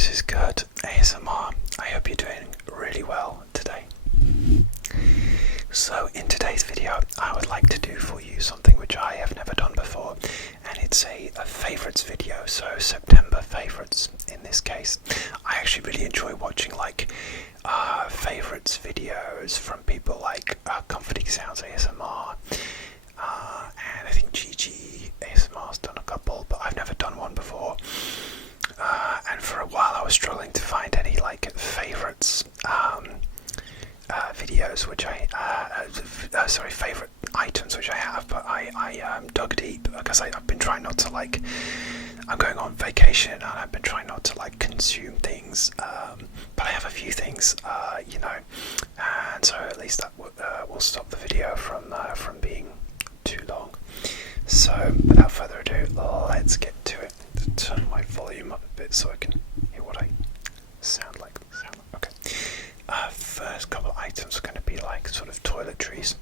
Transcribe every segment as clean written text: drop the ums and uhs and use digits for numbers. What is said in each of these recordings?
this is good. ASMR. I hope you're doing really well today. So in today's video, I would like to do for you something which I have never done before, and it's a favourites video, so September favourites in this case. I actually really enjoy watching favourites videos from people like Comforting Sounds ASMR, and I think GG ASMR's done a couple, but I've never done one before. And for a while I was struggling to find any favourites videos which favourite items which I have, but I dug deep because I've been trying not to I'm going on vacation and I've been trying not to consume things, but I have a few things, and so at least that will stop the video from being too long. So without further ado, let's get to it. Turn my volume up a bit so I can hear what I sound like. Okay. First couple of items are going to be sort of toiletries.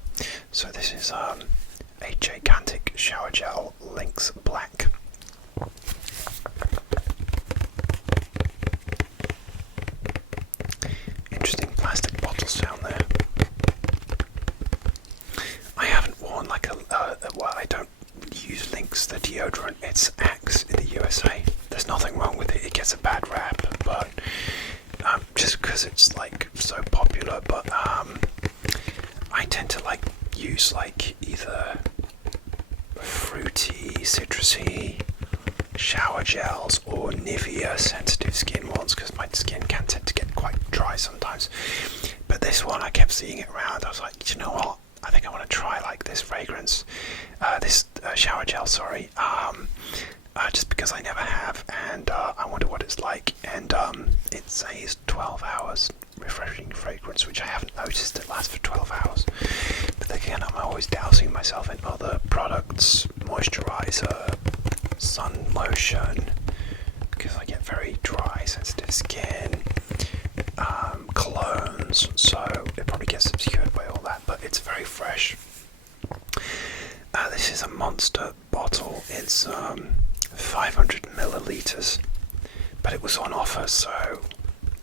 So this is a gigantic shower gel, Lynx Black. Interesting plastic bottle sound there. I haven't worn I don't use Lynx the deodorant. It's Axe in the USA. There's nothing wrong with it. It gets a bad rap, but just because it's so popular. But I tend to use either fruity, citrusy shower gels or Nivea sensitive skin ones, because my skin can tend to get quite dry sometimes. But this one, I kept seeing it around. I was like, you know what? I think I want to try this fragrance, this shower gel, sorry, just because I never have, and I wonder what it's like. And it says 12 hours refreshing fragrance, which I haven't noticed it lasts for 12 hours. But again, I'm always dousing myself in other products, moisturizer, sun lotion, because I get very dry, sensitive skin, colognes, so it probably gets obscured by all that, but it's very fresh. This is a monster bottle. It's 500 milliliters, but it was on offer, so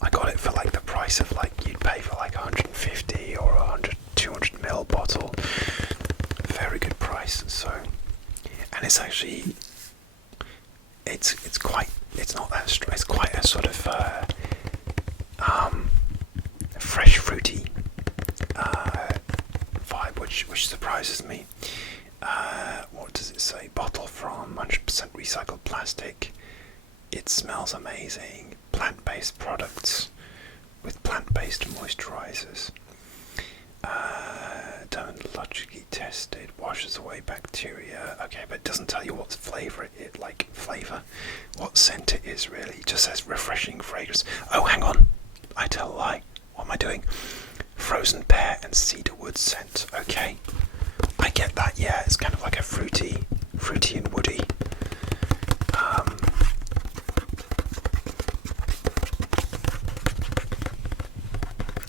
I got it for the price of you'd pay for 150 or 200 ml bottle. Very good price. So, and it's actually it's not that strong. It's quite a sort of fresh fruity vibe, which surprises me. What does it say? Bottle from 100% recycled plastic. It smells amazing. Plant-based products with plant-based moisturizers. Dermatologically tested. Washes away bacteria. Okay, but it doesn't tell you what flavor what scent it is really. It just says refreshing fragrance. Oh, hang on. I tell a lie. What am I doing? Frozen pear and cedarwood scent. Okay. I get that, yeah, it's kind of a fruity and woody.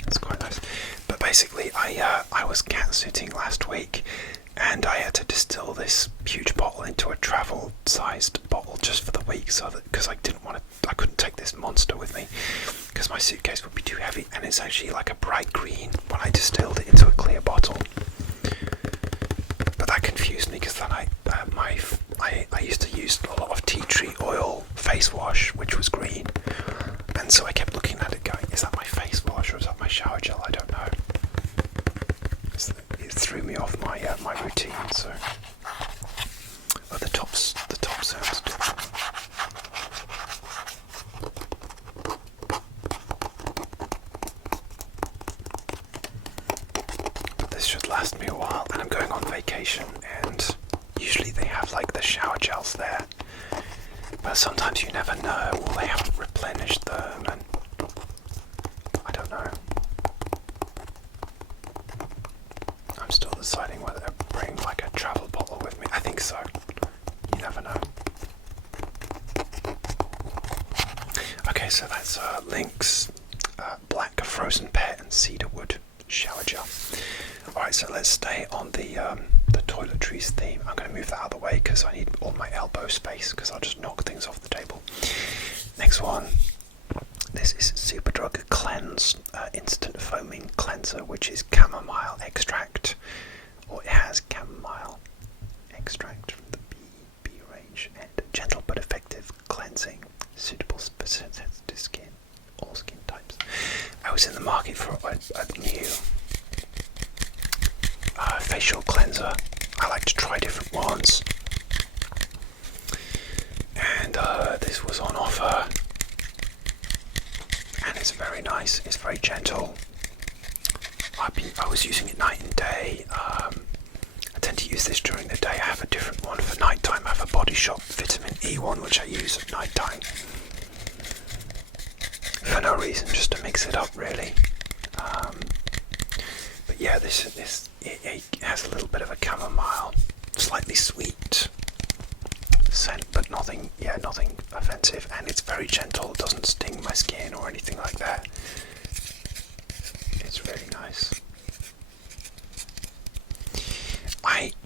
It's quite nice. But basically, I was cat sitting last week, and I had to distill this huge bottle into a travel-sized bottle just for the week, because I couldn't take this monster with me, because my suitcase would be too heavy. And it's actually a bright green when I distilled it into a clear bottle. That confused me, because then I used to use a lot of tea tree oil face wash, which was green, and so I kept looking at it going, is that my face wash or is that my shower gel? I don't know. It threw me off my routine. So the top sounds different. But this should last me a while, and I'm going on vacation, and usually they have the shower gels there, but sometimes you never know, or they haven't replenished them, and I don't know. I'm still deciding whether to bring a travel bottle with me. I think so. You never know. Okay, so that's Lynx Black Frozen Pear and Cedarwood shower gel. Alright, so let's stay on the toiletries theme. I'm going to move that out of the way because I need all my elbow space, because I'll just knock things off the table. Next one This is Superdrug Cleanse Instant Foaming Cleanser, which is chamomile extract, or it has chamomile extract from the B range, and gentle but effective cleansing, suitable for sensitive skin, all skin types. I was in the market for a new facial cleanser. I like to try different ones, and this was on offer, and it's very nice. It's very gentle. I was using it night and day. I tend to use this during the day. I have a different one for night time. I have a Body Shop Vitamin E one, which I use at night time for no reason, just to mix it up, really. But yeah, it has a little bit of a chamomile, slightly sweet scent, but nothing offensive, and it's very gentle. It doesn't sting my skin or anything like that. It's really nice.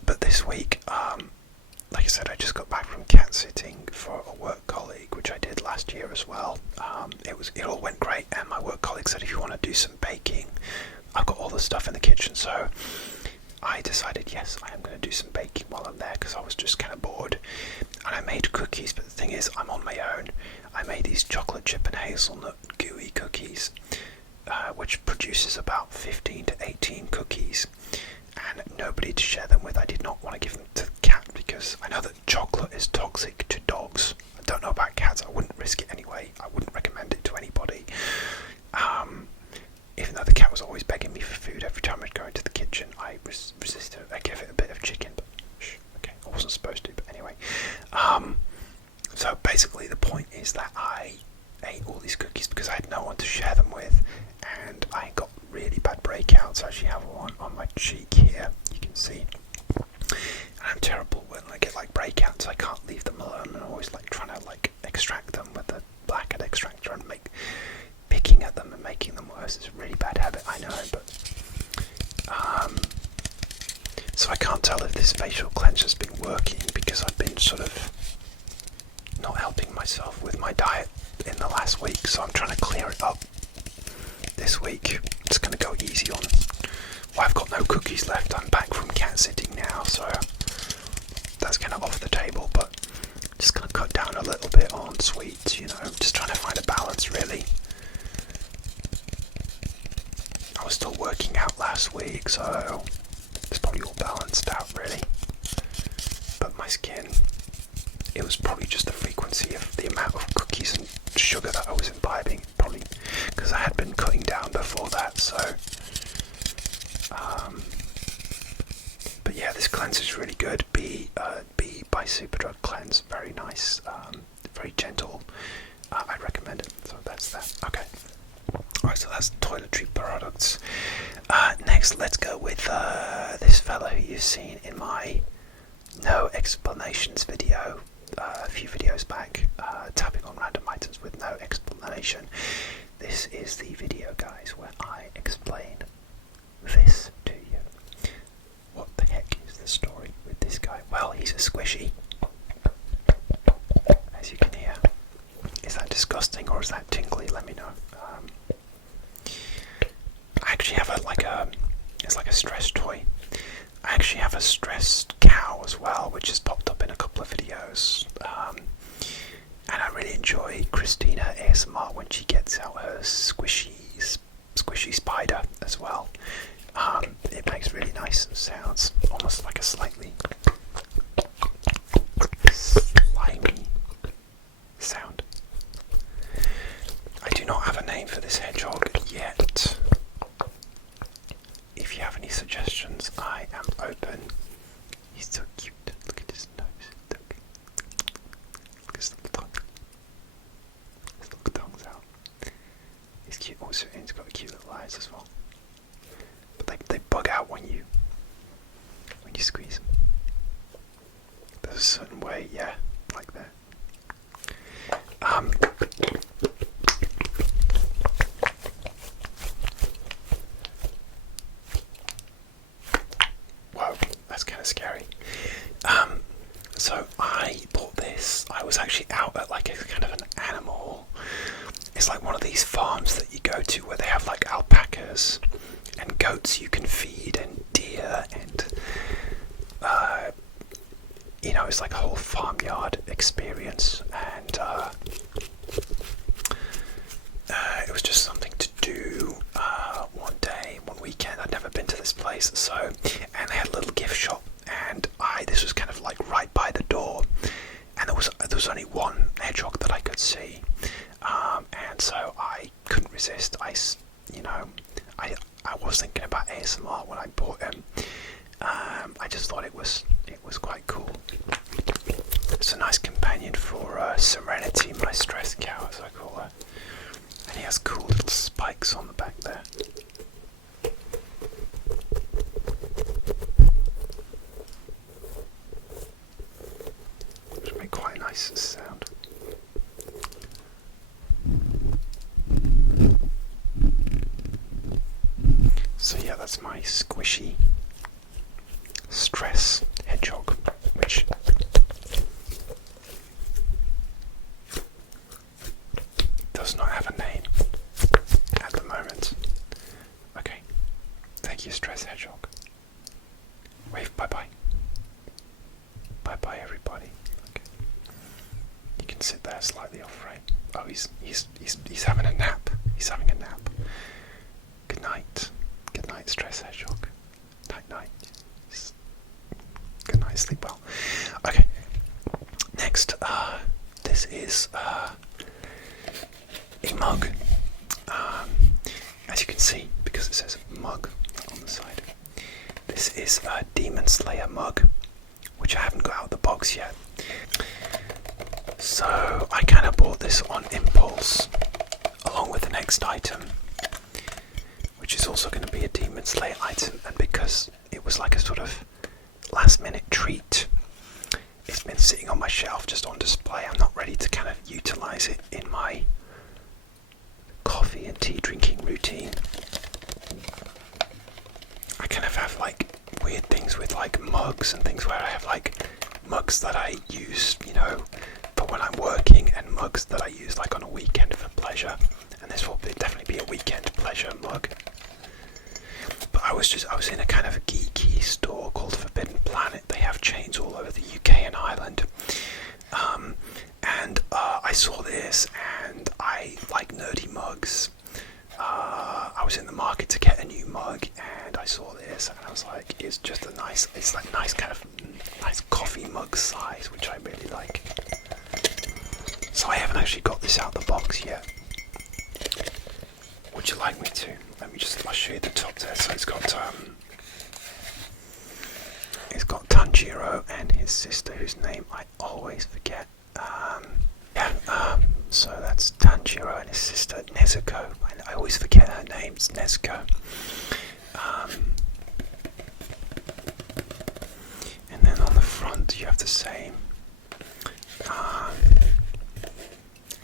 But this week, like I said, I just got back from cat sitting for a work colleague, which I did last year as well. It all went great, and my work colleague said, if you want to do some baking, I've got all the stuff in the kitchen. So I decided, yes, I am going to do some baking while I'm there, because I was just kind of bored. And I made cookies, but the thing is, I'm on my own. I made these chocolate chip and hazelnut gooey cookies, which produces about 15 to 18 cookies, and nobody to share them with. I did not want to give them to the cat, because I know that chocolate is toxic to dogs. I don't know about cats. I wouldn't risk it anyway. I wouldn't recommend it to anybody. Even though the cat was always begging me for food every time I'd go into the kitchen, I resisted it. I gave it a bit of chicken, but okay, I wasn't supposed to, but anyway. So basically the point is that I ate all these cookies because I had no one to share them with, and I got really bad breakouts. I actually have one on my cheek here, you can see. And I'm terrible when I get like breakouts. I can't leave them alone. I'm always like trying to like extract them with the blackhead extractor and picking at them and making them worse. It's a really bad habit, I know, but so I can't tell if this facial cleanser's been working, because I've been sort of not helping myself with my diet in the last week, so I'm trying to clear it up this week. It's going to go easy on. Well, I've got no cookies left. I'm back from cat sitting now, so that's kind of off the table, but just going to cut down a little bit on sweets, you know, just trying to find a balance, really. I was still working out last week, so it's probably all balanced out, really. But my skin, it was probably just the frequency of the amount of cookies and sugar that I was imbibing, probably because I had been cutting down before that. So but yeah, this cleanser is really good. B by Superdrug Cleanse, very nice, very gentle. I recommend it. So that's that. Okay. Alright, so that's toiletry products. Next, let's go with this fellow who you've seen in my no explanations video a few videos back, tapping on random items with no explanation. This is the video, guys, where I explain this to you. What the heck is the story with this guy? Well, he's a squishy, as you can hear. Is that disgusting or is that tingly? Let me know. I actually have it's like a stress toy. I actually have a stressed cow as well, which has popped up in a couple of videos. And I really enjoy Christina ASMR when she gets out her squishy spider as well. It makes really nice sounds, almost like a slightly slimy sound. I do not have a name for this hedgehog yet. If you have any suggestions, I am open. He's so cute. Look at his nose. Look at his little tongue. His little tongue's out. He's cute. Also, he's got cute little eyes as well. But they bug out when you squeeze them. There's a certain way, yeah, like that. Whoa, that's kind of scary. It's like one of these farms that you go to where they have like alpacas and goats you can feed and deer and you know, it's like a whole farmyard experience, and it was just something to do one day, one weekend. I'd never been to this place, so, and they had a little gift shop, and this was kind of like right by the door, and there was only one hedgehog that I could see, and so I couldn't resist. I was thinking about ASMR when I bought him. I just thought it was quite cool. It's a nice companion for Serenity, my stress cow, as I call her. And he has cool little spikes on the back there. Which make quite a nice sound. So yeah, that's my squishy stress hedgehog, which does not have a name at the moment. Okay, thank you, stress hedgehog. Wave bye-bye. Bye-bye, everybody. Okay, you can sit there slightly off frame. Oh, he's having a nap. He's having a nap. Good night. Good night, stress hedgehog. Night night. Good night, sleep well. Okay, next, this is a mug. As you can see, because it says mug on the side, this is a Demon Slayer mug, which I haven't got out of the box yet. So I kind of bought this on impulse, along with the next item, which is also going to be a Demon Slayer item, and because it was like a sort of last minute treat, it's been sitting on my shelf just on display. I'm not ready to kind of utilize it in my coffee and tea drinking routine. I kind of have like weird things with like mugs and things, where I have like mugs that I use, you know, for when I'm working, and mugs that I use like on a weekend for pleasure, and this will definitely be a weekend pleasure mug. But I was in a kind of a geeky store called Forbidden Planet. They have chains all over the UK and Ireland. And I saw this, and I like nerdy mugs. I was in the market to get a new mug, and I saw this, and I was like, it's just a nice, it's like nice kind of nice coffee mug size, which I really like. So I haven't actually got this out of the box yet. Would you like me to? I'll show you the top there. So it's got Tanjiro and his sister, whose name I always forget. So that's Tanjiro and his sister Nezuko. I always forget her name. It's Nezuko. And then on the front you have the same.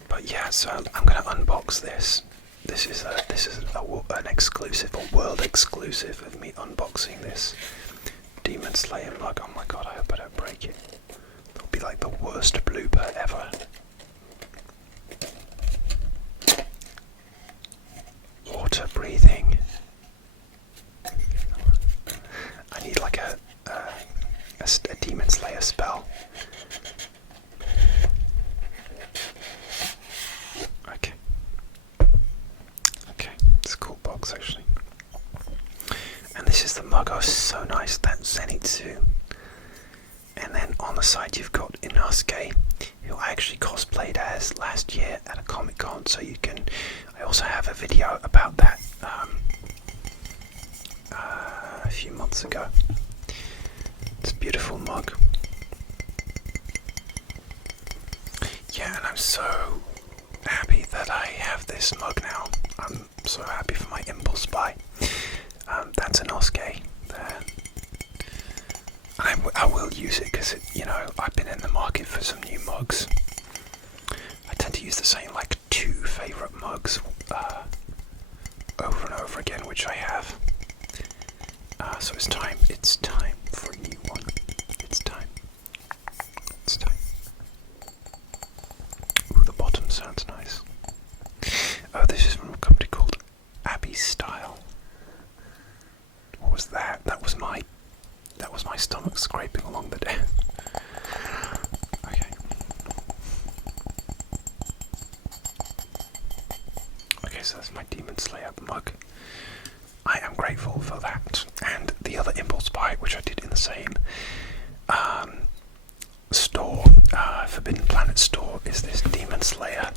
But yeah, so I'm going to unbox this. This is an exclusive, a world exclusive of me unboxing this Demon Slayer mug. Oh my god, I hope I don't break it. It'll be like the worst blooper ever. Water breathing. I need like a Demon Slayer spell. Okay. Okay, it's a cool box actually. And this is the mug. Oh, so nice. That's Zenitsu. And then on the side you've got Inosuke, who I actually cosplayed as last year at a Comic-Con, so you can, I also have a video about that a few months ago. It's a beautiful mug. Yeah, and I'm so happy that I have this mug now. I'm so happy for my impulse buy. That's Inosuke there. I will use it because, you know, I've been in the market for some new mugs. I tend to use the same, like, 2 favourite mugs over and over again, which I have. So it's time for a new one. It's time. Ooh, the bottom sounds nice. so that's my Demon Slayer mug. I am grateful for that. And the other impulse buy, which I did in the same store, Forbidden Planet store, is this Demon Slayer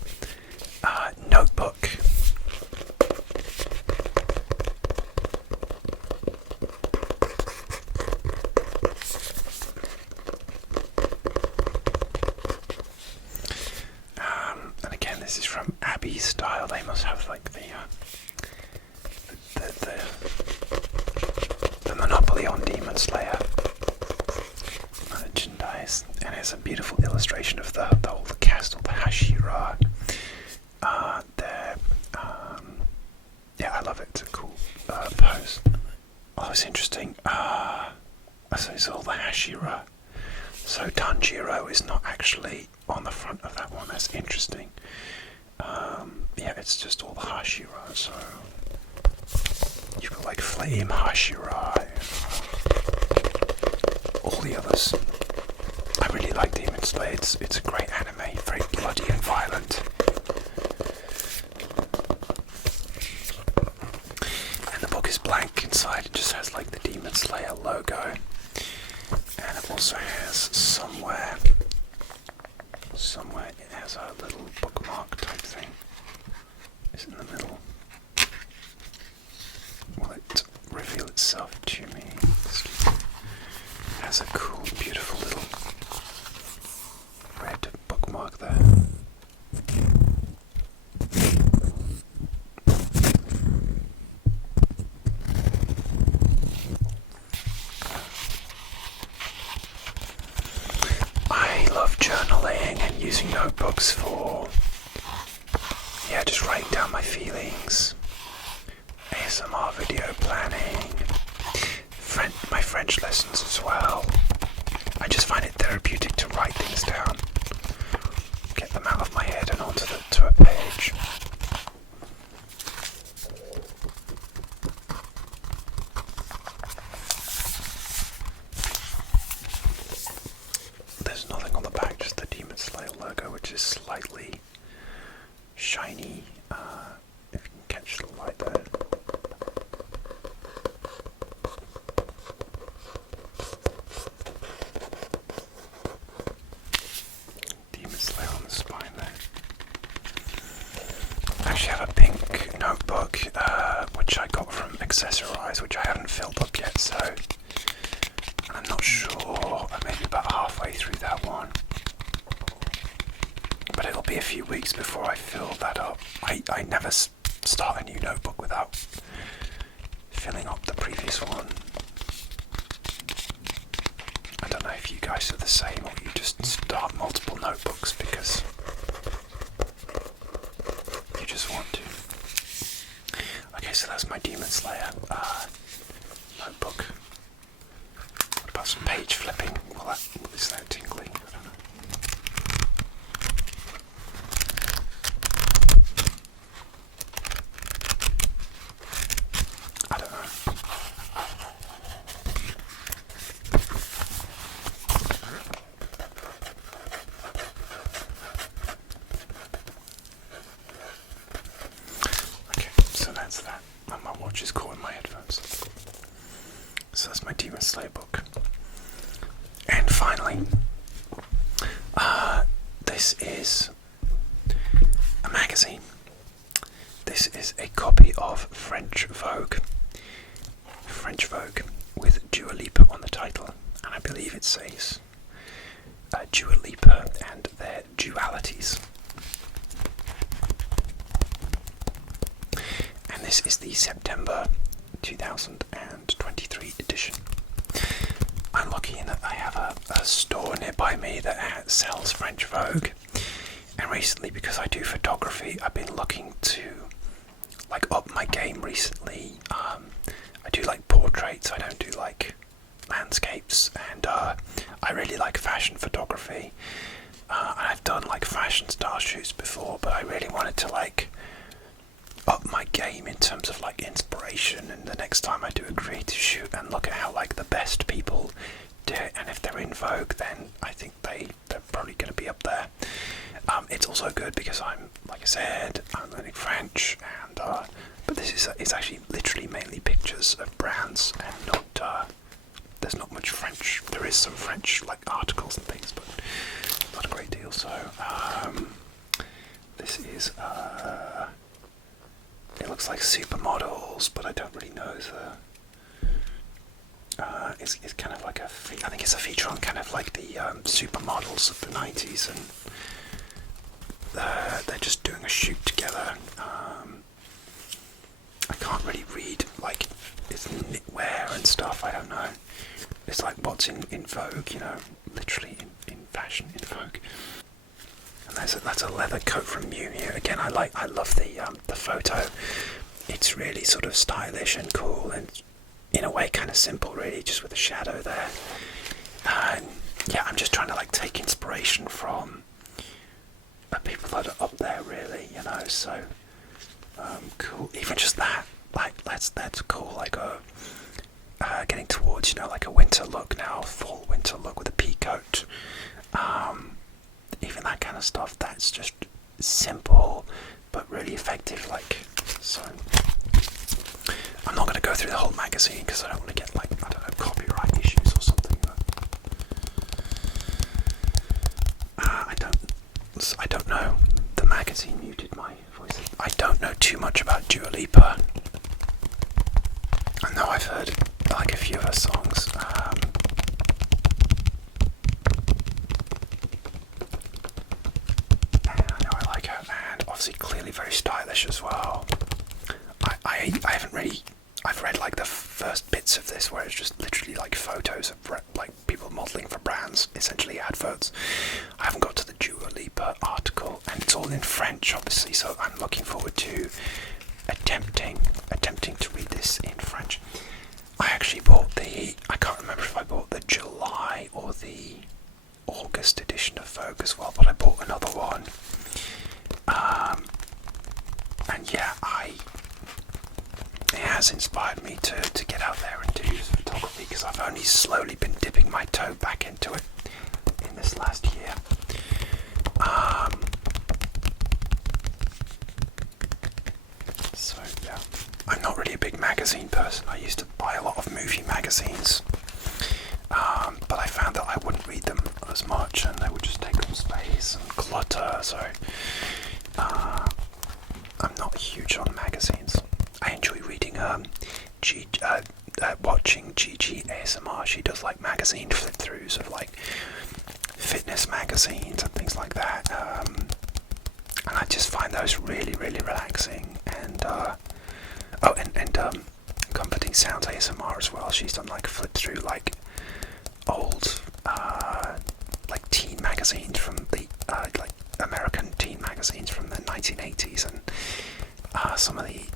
notebook. And again, this is from Abbey Style. They must have like the monopoly on Demon Slayer merchandise, and it's a beautiful illustration of the whole castle, the Hashira. Yeah, I love it. It's a cool pose. Oh, it's interesting. So it's all the Hashira. So Tanjiro is not actually on the front of that one. That's interesting. Yeah, it's just all the Hashira. So you've got like Flame Hashira, all the others. I really like Demon Slayer. It's a great anime, very bloody and violent. And the book is blank inside. It just has like the Demon Slayer logo, and it also has somewhere it has a little bookmark type thing. It's in the middle. Will it reveal itself to me? It has a cool, beautiful little red bookmark there. I love journaling and using notebooks for, just writing down my feelings, ASMR video planning, my French lessons as well. I just find it therapeutic to write things down, get them out of my head and onto to a page. There's nothing on the back, just the Demon Slayer logo, which is slightly shiny, if you can catch the light there. Demon Slayer on the spine there. I actually have a pink notebook, which I got from Accessorize, which I haven't filled up yet, so I'm not sure. I'm maybe about halfway through that one. But it'll be a few weeks before I fill that up. I never start a new notebook without filling up the previous one. I don't know if you guys are the same, or you just start multiple notebooks because you just want to. Okay, so that's my Demon Slayer notebook. What about some page flipping? Is that tingling? I don't know. That. And my watch is caught in my headphones. So that's my Demon Slayer book. And finally, this is a magazine. This is a copy of French Vogue. French Vogue with Dua Lipa on the title. And I believe it says Dua Lipa and their dualities. And this is the September 2023 edition. I'm lucky in that I have a store nearby me that sells French Vogue. And recently, because I do photography, I've been looking to up my game recently. I do like portraits, I don't do like landscapes, and I really like fashion photography. And I've done like fashion style shoots before, but I really wanted to up my game in terms of inspiration, and the next time I do a creative shoot and look at how the best people do it, and if they're in Vogue, then I think they're probably going to be up there. It's also good because I'm like I said, I'm learning French, and but this is it's actually literally mainly pictures of brands, and not there's not much French. There is some French like articles and things, but not a great deal. So this is it looks like supermodels, but I don't really know the. It's kind of like I think it's a feature on kind of like the supermodels of the 90s, and they're just doing a shoot together. I can't really read like it's knitwear and stuff. I don't know. It's like what's in Vogue, you know, literally in fashion in Vogue. And that's a leather coat from Miu Miu. Again, I love the photo. It's really sort of stylish and cool, and in a way kind of simple, really, just with a shadow there. And yeah, I'm just trying to like take inspiration from the people that are up there, really, you know. So cool. Even just that, like that's cool. Like getting towards, you know, like a winter look now, fall winter look with a pea coat. Even that kind of stuff. That's just simple but really effective. Like so. I'm not going to go through the whole magazine because I don't want to get like, I don't know, copyright issues or something. But, I don't know. The magazine muted my voice. I don't know too much about Dua Lipa. I know I've heard like a few of her songs. And I know I like her, and obviously clearly very stylish as well. I haven't really. I've read like the first bits of this where it's just literally like photos of like people modelling for brands, essentially adverts. I haven't got to the Dua Lipa article, and it's all in French, obviously. So I'm looking forward to attempting to read this in French. I actually bought I can't remember if I bought the July or the August edition of Vogue as well, but I bought another one. And yeah, it has inspired me to get out there and do photography, because I've only slowly been dipping my toe back into it in this last year. So yeah, I'm not really a big magazine person. I used to buy a lot of movie magazines, but I found that I wouldn't read them as much, and they would just take up space and clutter. So I'm not huge on magazines. I enjoy reading watching Gigi ASMR. She does like magazine flip-throughs of like fitness magazines and things like that, and I just find those really, really relaxing and comforting sounds ASMR as well. She's done like flip through like old like teen magazines from the like American teen magazines from the 1980s, and some of the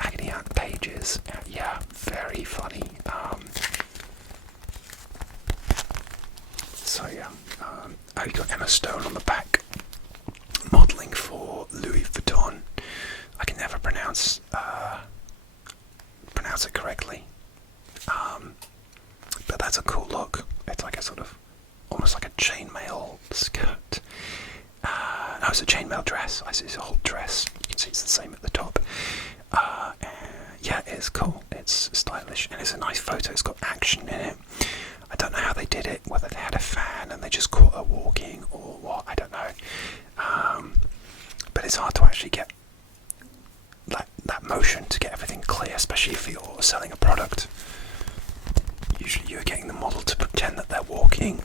agony aunt pages. Yeah, very funny. So yeah, you got Emma Stone on the back, modelling for Louis Vuitton. I can never pronounce it correctly, but that's a cool look. It's like a sort of almost like a chainmail skirt. No, it's a chainmail dress. I see it's a whole dress. You can see it's the same at the top. Yeah, it's cool. It's stylish, and it's a nice photo. It's got action in it. I don't know how they did it, whether they had a fan and they just caught her walking or what, I don't know. But it's hard to actually get that motion to get everything clear, especially if you're selling a product. Usually you're getting the model to pretend that they're walking,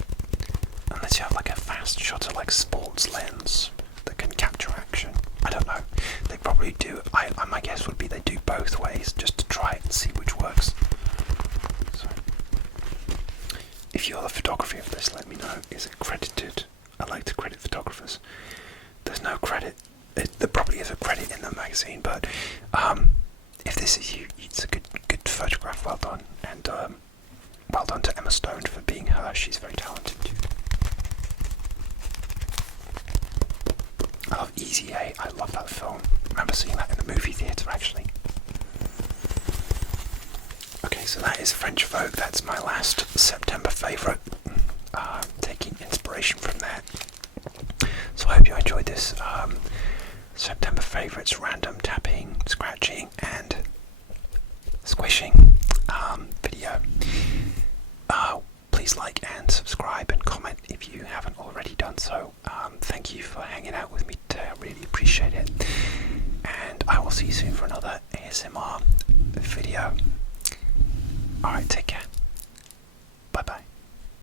unless you have like a fast shutter, like sports lens that can capture action. I don't know. They probably do. My guess would be they do both ways, just to try it and see which works. So, if you're the photography of this, let me know. Is it credited? I like to credit photographers. There's no credit. There probably is a credit in the magazine, but if this is you, it's a good photograph. Well done, and well done to Emma Stone for being her. She's very talented too. I love Easy A. I love that film. I remember seeing that in the movie theatre, actually. Okay, so that is French Vogue. That's my last September favourite. Taking inspiration from that. So I hope you enjoyed this September favourites, random tapping, scratching and squishing video. Please like and subscribe and comment if you haven't already done so. Thank you for hanging out with me today, I really appreciate it. And I will see you soon for another ASMR video. Alright, take care.